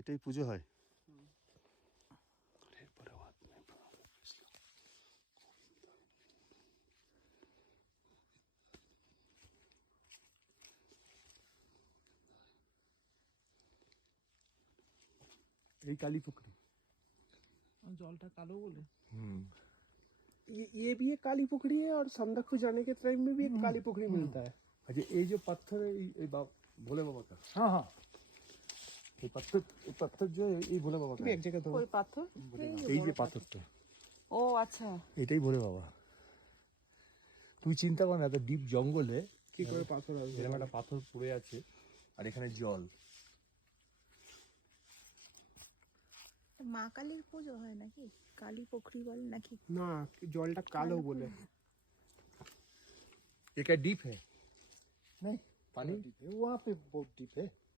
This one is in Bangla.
এটাই পুজো হয়। এই काली पुकड़ी জলটা কালো বলে। ये भी एक काली पुकड़ी है और संदकफू जाने के टाइम में भी एक काली पुकड़ी मिलता है। अच्छा ये जो पत्थर है ये भोले बाबा का। हाँ हाँ ये पत्थर जो है ये भोले बाबा का भी एक जगह ওই পাথর এই যে পাথরটা ও আচ্ছা এটাই ভোলে বাবা। তুই চিন্তা কর না, এত ডিপ জঙ্গলে কি করে পাথর আসবে? এরকম একটা পাথর পড়ে আছে আর এখানে জল। মা কালীর পুজো হয় নাকি? কালী পুকুরি বলে নাকি? না, জলটা কালো বলে। ये क्या डीप है नहीं पानी? वहाँ पे बहुत डीप है।